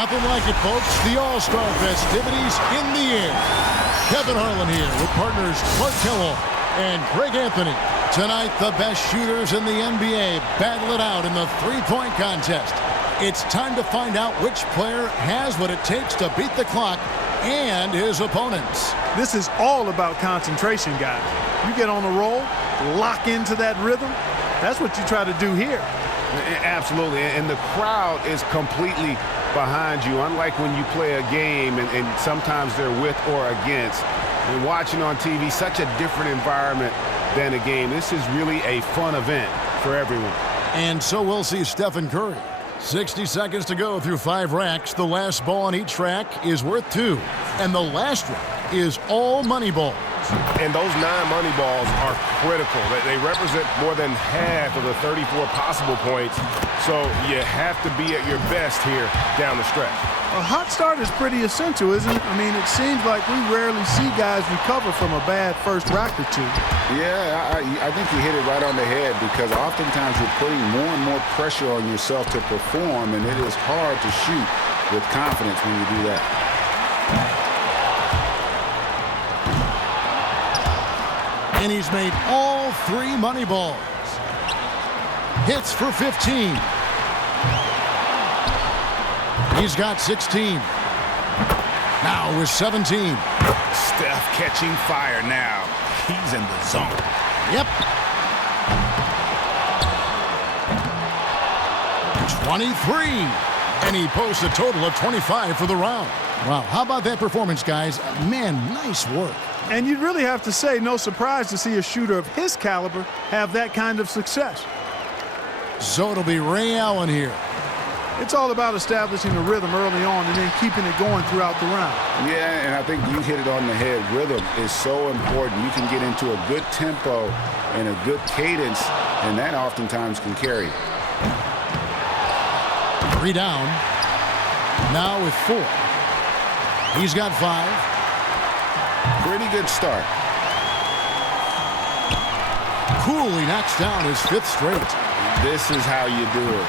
Nothing like it, folks. The All-Star festivities in the air. Kevin Harlan here with partners Clark Kellogg and Greg Anthony. Tonight, the best shooters in the NBA battle it out in the three-point contest. It's time to find out which player has what it takes to beat the clock and his opponents. This is all about concentration, guys. You get on a roll, lock into that rhythm. That's what you try to do here. Absolutely, and the crowd is completely behind you, unlike when you play a game and sometimes they're with or against. And watching on TV, such a different environment than a game. This is really a fun event for everyone. And so we'll see Stephen Curry. 60 seconds to go through 5 racks. The last ball on each rack is worth 2. And the last rack is all money balls. And those 9 money balls are critical. They represent more than half of the 34 possible points. So you have to be at your best here down the stretch. A hot start is pretty essential, isn't it? I mean, it seems like we rarely see guys recover from a bad first rack or two. Yeah, I think you hit it right on the head because oftentimes you're putting more and more pressure on yourself to perform, and it is hard to shoot with confidence when you do that. And he's made all 3 money balls. Hits for 15. He's got 16. Now with 17. Steph catching fire now. He's in the zone. Yep. 23. And he posts a total of 25 for the round. Wow, how about that performance, guys? Man, nice work. And you'd really have to say no surprise to see a shooter of his caliber have that kind of success. So it'll be Ray Allen here. It's all about establishing a rhythm early on and then keeping it going throughout the round. Yeah, and I think you hit it on the head. Rhythm is so important. You can get into a good tempo and a good cadence, and that oftentimes can carry. 3 down. Now with 4. He's got 5. Pretty good start. Coolly knocks down his 5th straight. This is how you do it.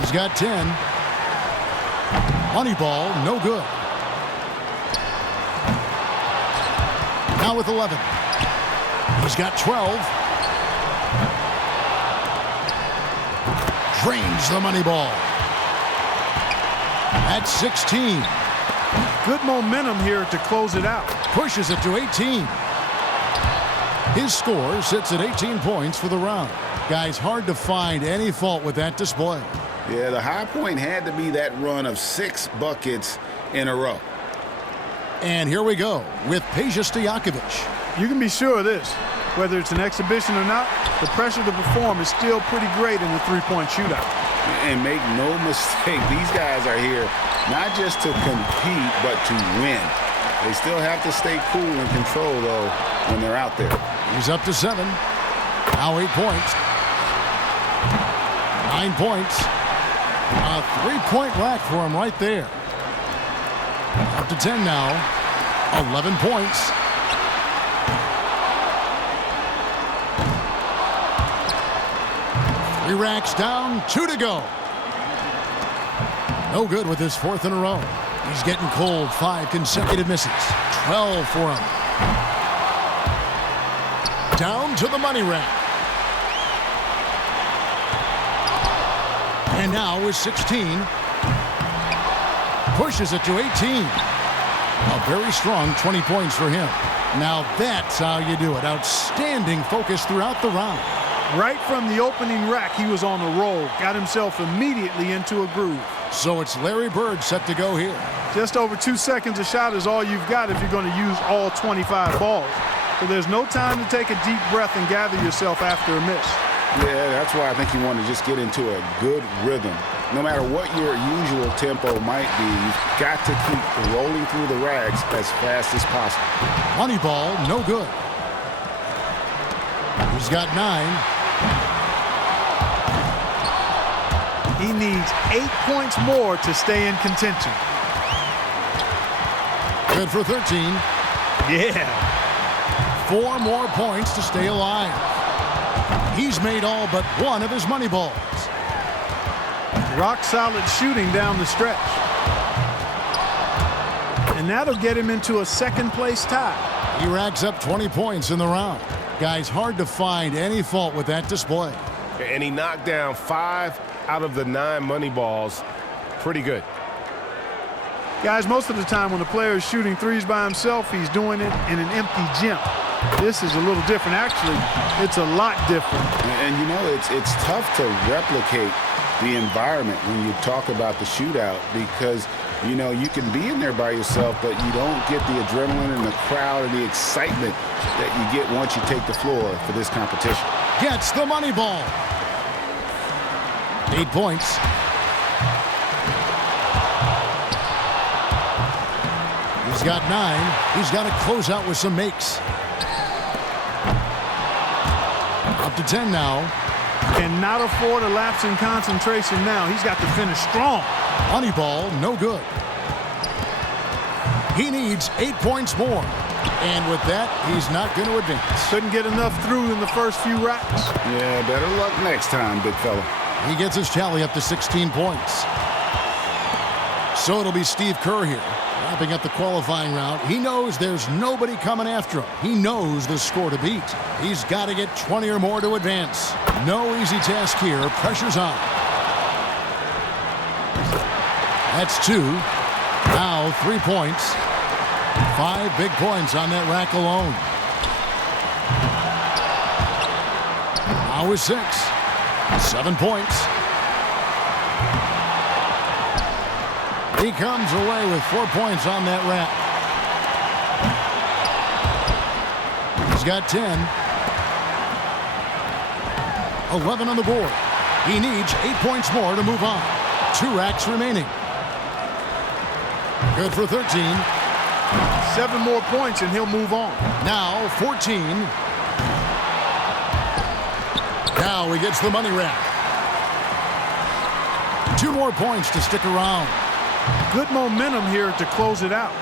He's got 10. Money ball, no good. Now with 11. He's got 12. Drains the money ball. That's 16. Good momentum here to close it out. Pushes it to 18. His score sits at 18 points for the round. Guys, hard to find any fault with that display. Yeah, the high point had to be that run of 6 buckets in a row. And here we go with Peja Stojakovic. You can be sure of this. Whether it's an exhibition or not, the pressure to perform is still pretty great in the three-point shootout. And make no mistake, these guys are here not just to compete, but to win. They still have to stay cool and control, though, when they're out there. He's up to 7. Now 8 points. 9 points. A 3-point rack for him right there. Up to 10 now. 11 points. Three racks down, 2 to go. No good with his 4th in a row. He's getting cold. 5 consecutive misses. 12 for him. Down to the money rack. And now with 16. Pushes it to 18. A very strong 20 points for him. Now that's how you do it. Outstanding focus throughout the round. Right from the opening rack, he was on the roll. Got himself immediately into a groove. So it's Larry Bird set to go here. Just over 2 seconds a shot is all you've got if you're going to use all 25 balls. So there's no time to take a deep breath and gather yourself after a miss. Yeah, that's why I think you want to just get into a good rhythm. No matter what your usual tempo might be, you've got to keep rolling through the racks as fast as possible. Money ball, no good. He's got 9. He needs 8 points more to stay in contention. Good for 13. Yeah. 4 more points to stay alive. He's made all but 1 of his money balls. Rock solid shooting down the stretch. And that'll get him into a second-place tie. He racks up 20 points in the round. Guys, hard to find any fault with that display. And he knocked down 5 out of the 9 money balls. Pretty good. Guys, most of the time when a player is shooting threes by himself, he's doing it in an empty gym. This is a little different. Actually, it's a lot different. And you know, it's tough to replicate the environment when you talk about the shootout because, you know, you can be in there by yourself, but you don't get the adrenaline and the crowd and the excitement that you get once you take the floor for this competition. Gets the money ball. 8 points. He's got 9. He's got to close out with some makes. Up to 10 now. Cannot afford a lapse in concentration now. He's got to finish strong. Money ball, no good. He needs 8 points more. And with that, he's not going to advance. Couldn't get enough through in the first few racks. Yeah, better luck next time, big fella. He gets his tally up to 16 points. So it'll be Steve Kerr here, wrapping up the qualifying round. He knows there's nobody coming after him. He knows the score to beat. He's got to get 20 or more to advance. No easy task here. Pressure's on. That's 2. Now 3 points. 5 big points on that rack alone. Now is 6. 7 points. He comes away with 4 points on that rack. He's got 10. 11 on the board. He needs 8 points more to move on. 2 racks remaining. Good for 13. 7 more points and he'll move on. Now 14. Now he gets the money rack. 2 more points to stick around. Good momentum here to close it out.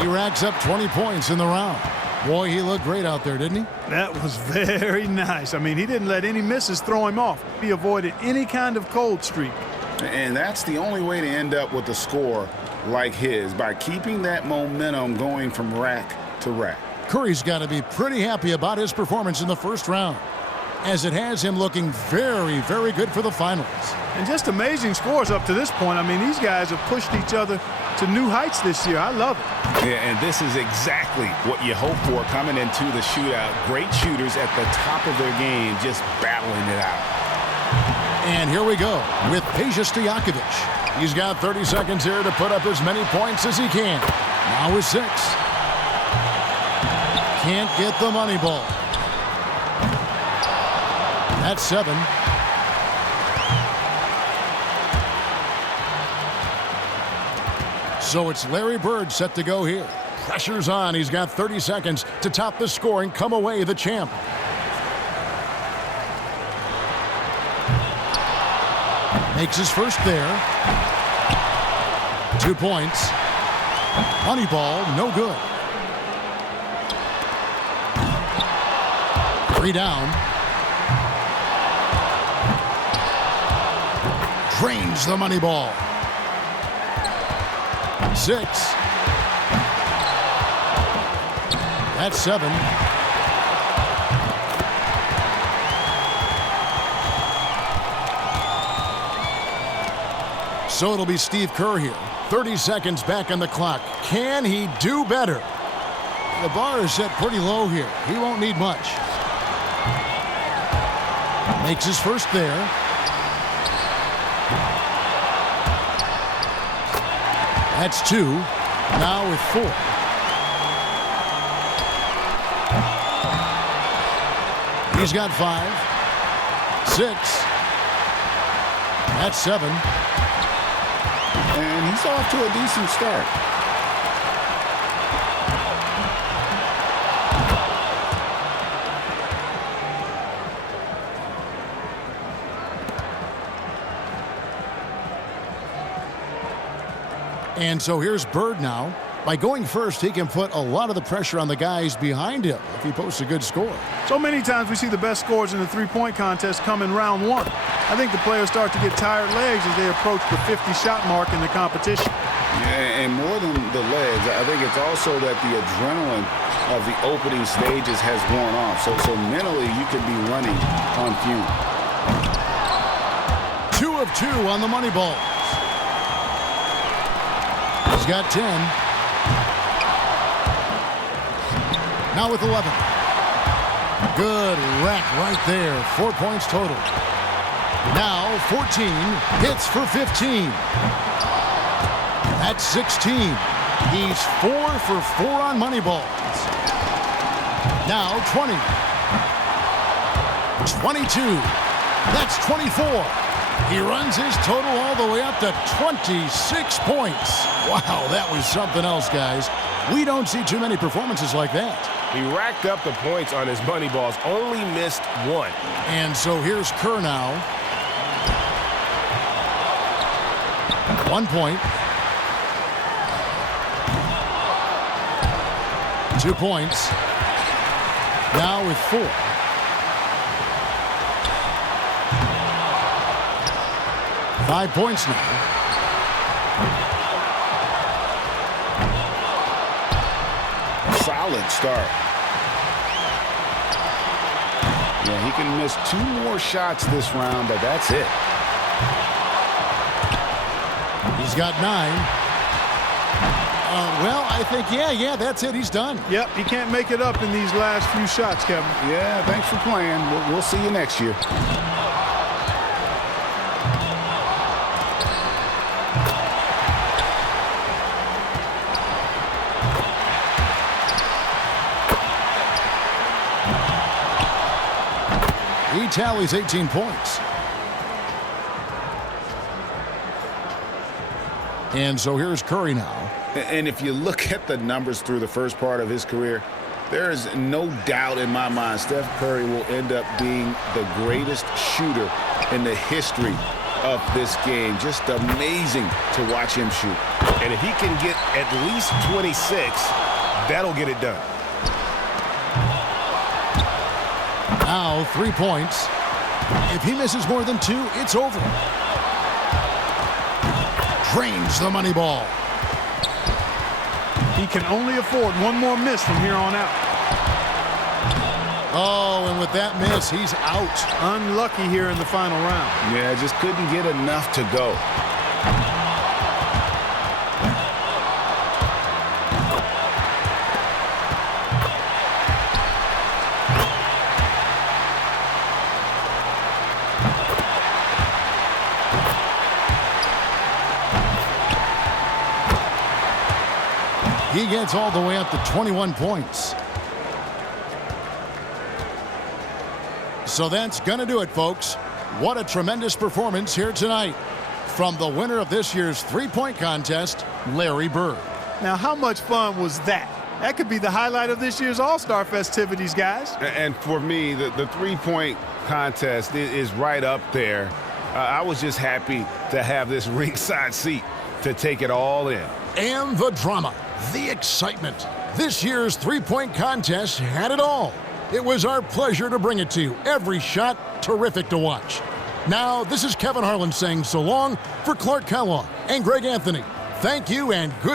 He racks up 20 points in the round. Boy, he looked great out there, didn't he? That was very nice. I mean, he didn't let any misses throw him off. He avoided any kind of cold streak. And that's the only way to end up with a score like his, by keeping that momentum going from rack to rack. Curry's got to be pretty happy about his performance in the first round, as it has him looking very, very good for the finals. And just amazing scores up to this point. I mean, these guys have pushed each other to new heights this year. I love it. Yeah, and this is exactly what you hope for coming into the shootout. Great shooters at the top of their game, just battling it out. And here we go with Peja Stojakovic. He's got 30 seconds here to put up as many points as he can. Now with 6. Can't get the money ball. That's 7. So it's Larry Bird set to go here. Pressure's on. He's got 30 seconds to top the score and come away the champ. Makes his first there. 2 points. Money ball, no good. 3 down. Drains the money ball. 6. That's 7. So it'll be Steve Kerr here. 30 seconds back on the clock. Can he do better? The bar is set pretty low here. He won't need much. Makes his first there. That's 2. Now with 4. He's got 5. 6. That's 7. And he's off to a decent start. And so here's Bird now. By going first, he can put a lot of the pressure on the guys behind him if he posts a good score. So many times we see the best scores in the three-point contest come in round one. I think the players start to get tired legs as they approach the 50-shot mark in the competition. Yeah, and more than the legs, I think it's also that the adrenaline of the opening stages has worn off. So mentally, you could be running on fumes. 2 of 2 on the money balls. He's got 10. Now with 11. Good rack right there. 4 points total. Now 14. Hits for 15. That's 16. He's 4 for 4 on money balls. Now 20. 22. That's 24. He runs his total all the way up to 26 points. Wow, that was something else, guys. We don't see too many performances like that. He racked up the points on his money balls, only missed 1. And so here's Kerr now. 1 point. 2 points. Now with 4. Five points now. Solid start. Yeah, he can miss 2 more shots this round, but that's it. He's got 9. Well, I think, yeah, that's it. He's done. Yep, he can't make it up in these last few shots, Kevin. Yeah, thanks for playing. We'll see you next year. He tallies 18 points. And so here's Curry now. And if you look at the numbers through the first part of his career, there is no doubt in my mind Steph Curry will end up being the greatest shooter in the history of this game. Just amazing to watch him shoot. And if he can get at least 26, that'll get it done. Now 3 points. If he misses more than 2, it's over. Drains the money ball. He can only afford 1 more miss from here on out. Oh, and with that miss, he's out. Unlucky here in the final round. Yeah, just couldn't get enough to go. He gets all the way up to 21 points. So that's going to do it, folks. What a tremendous performance here tonight from the winner of this year's three-point contest, Larry Bird. Now, how much fun was that? That could be the highlight of this year's All-Star festivities, guys. And for me, the three-point contest is right up there. I was just happy to have this ringside seat to take it all in. And the drama, the excitement. This year's three-point contest had it all. It was our pleasure to bring it to you. Every shot, terrific to watch. Now, this is Kevin Harlan saying so long for Clark Kellogg and Greg Anthony. Thank you and good